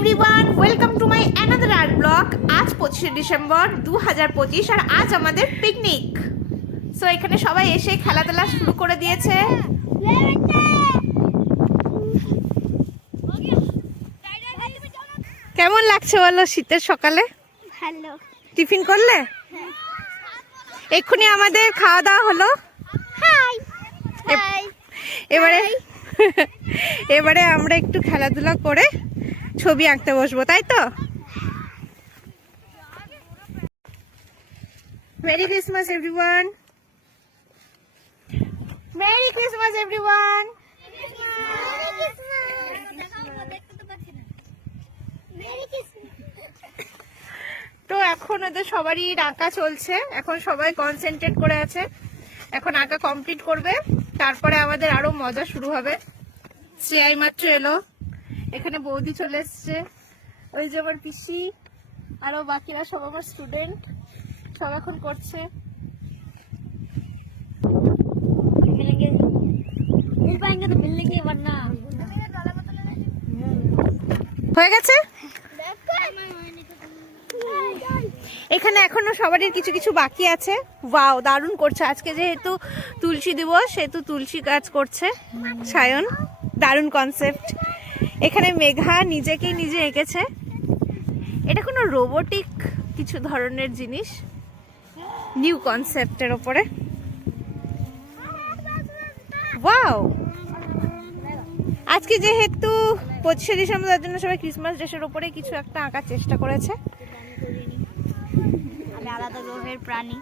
Everyone, welcome to my another art blog. আজ 25শে December 2025 আর আজ আমাদের পিকনিক। সো এখানে সবাই এসে খেলাধুলা শুরু করে দিয়েছে। কেমন লাগছে বলো শীতের সকালে? ভালো। টিফিন করলে? এক্ষুনি আমাদের খাওয়া দাওয়া হলো। হাই। এবারে আমরা একটু খেলাধুলা করে ছবি আঁকতে বসবো, তাই তো? Merry Christmas everyone. Merry Christmas everyone. তো এখন ওদের সবারই আঁকা চলছে, এখন সবাই কনসেন্ট্রেট করে আছে। এখন আঁকা কমপ্লিট করবে, তারপরে আমাদের আরো মজা শুরু হবে। শ্রেয়াই মাত্র এলো, এখানে বৌদি চলে এসছে, ওই যে আমার পিসি, আরো বাকিরা সব আমার স্টুডেন্ট, সব এখন করছে। হয়ে গেছে। এখানে এখনো সবারই কিছু কিছু বাকি আছে। ওয়াও, দারুণ করছে। আজকে যেহেতু তুলসী দিবস, সেহেতু তুলসী কাজ করছে সায়ন। দারুণ কনসেপ্ট। এখানে মেঘা নিজেকেই নিজে এঁকেছে। এটা কোনো রোবোটিক কিছু ধরনের জিনিস, নিউ কনসেপ্টের ওপরে। ওয়াও, আজকে যেহেতু 25শে ডিসেম্বর, তার জন্য সবাই ক্রিসমাস ড্রেসের ওপরে কিছু একটা আঁকার চেষ্টা করেছে। আলাদা গ্রহের প্রাণী।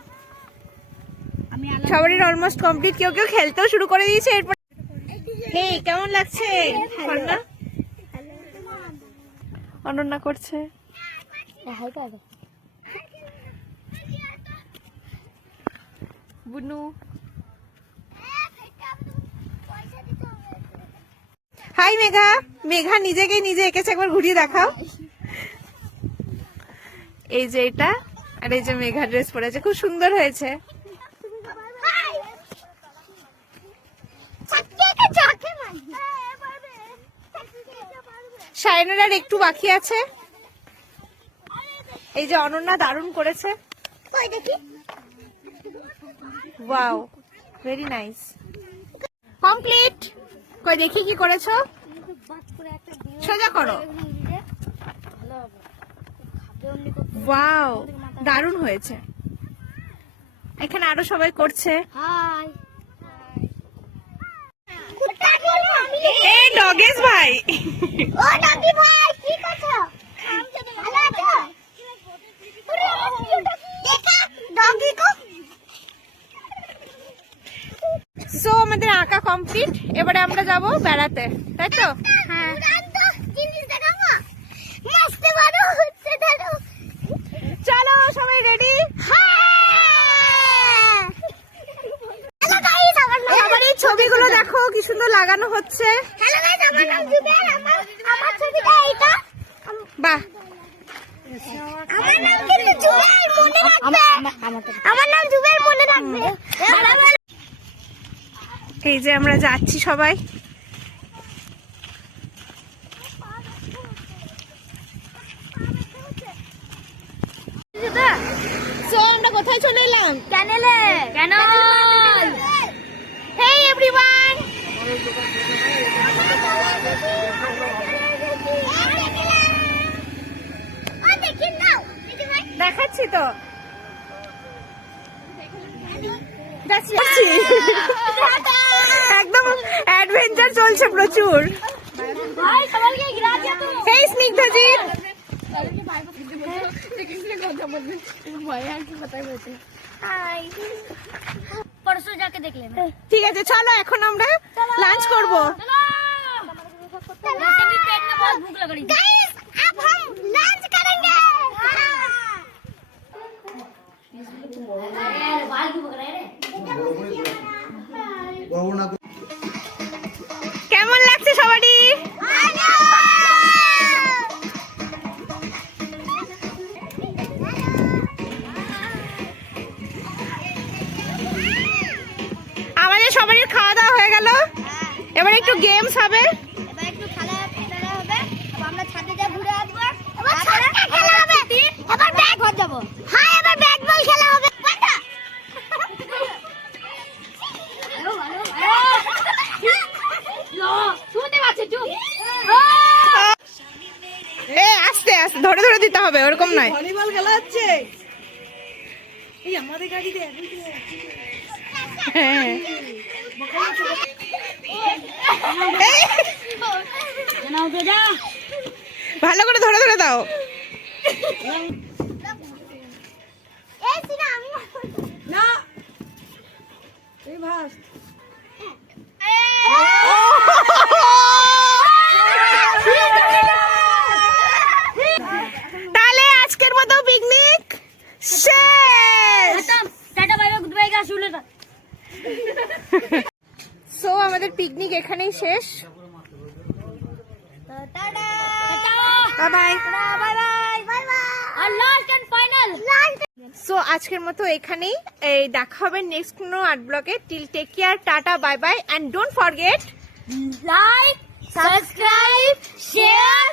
সবারই অলমোস্ট কমপ্লিট, কেউ কেউ খেলতেও শুরু করে দিয়েছে। এরপর হেই, কেমন লাগছে? অনন্যা করছে। বুনু হাই। মেঘা, মেঘা নিজেকে নিজে এঁকেছে, একবার ঘুরিয়ে দেখাও। এই যে এটা, আর এই যে মেঘা ড্রেস পরেছে, খুব সুন্দর হয়েছে। সায়নের আর একটু বাকি আছে। এই যে অনন্যা দারুণ করেছে। Wow, very nice. কমপ্লিট। কই দেখি কি করেছো। সোজা করো। ওয়াও, দারুণ হয়েছে। এখানে আরো সবাই করছে। এই ডগেস ভাই। ও ডগি ভাই, কি করছো? ভালো আছো? দেখা ডগি কো। সো আমাদের আঁকা কমপ্লিট। এবারে আমরা যাব বেড়াতে, তাই তো? হ্যাঁ। জিনিস দেখাবো। মস্ত বড় হচ্ছে দাঁড়ো। চলো সবাই রেডি। হ্যালো গাইস, আমার এই ছবিগুলো দেখো কি সুন্দর লাগানো হচ্ছে। হ্যালো গাইস, আমার নাম জুবের। আমার ছবিটা এইটা। বাহ, আমার নাম কিন্তু জুবের, মনে রাখবে। আমার নাম জুবের, মনে রাখবে। এই যে আমরা যাচ্ছি সবাই। সো আমরা কোথায় চলে এলাম? ক্যানেলে। ক্যানল। Hey everyone. দেখাচ্ছি তো, যাচ্ছি। একদম অ্যাডভেঞ্চার চলছে প্রচুর। হেই স্নিগ্ধাজি। परसों जाके देख लेना। ঠিক আছে, চলো এখন আমরা লাঞ্চ করব। वैसे भी पेट में बहुत भूख लग रही है। गाइस, अब हम लंच करेंगे। बाल क्यों पकड़ रहे हैं? কেমন লাগছে সবারই? আমাদের সবারই খাওয়া দাওয়া হয়ে গেল। এবার একটু গেমস হবে। এবার একটু খেলা হবে। আমরা ছাদে যা ঘুরে আসবো। আস্তে ধরে ধরে দিতে হবে, ওরকম নয়। ভলিবল খেলা হচ্ছে এই আমাদের গাড়িতে। হ্যাঁ। ভালো করে ধরে ধরে দাও। এই সিনা আমি না এই ভাস তাহলে আজকের মতো পিকনিক শেষ। Tata bye bye goodbye গা শুলে না। সো আমাদের পিকনিক এখানেই শেষ। Tata bye bye. Bye bye bye bye. আর last end final last. So আজকের মতো এখানেই, এই দেখা হবে নেক্সট কোনো আর্ট ব্লগে। Till take care, tata, bye bye, and don't forget like subscribe share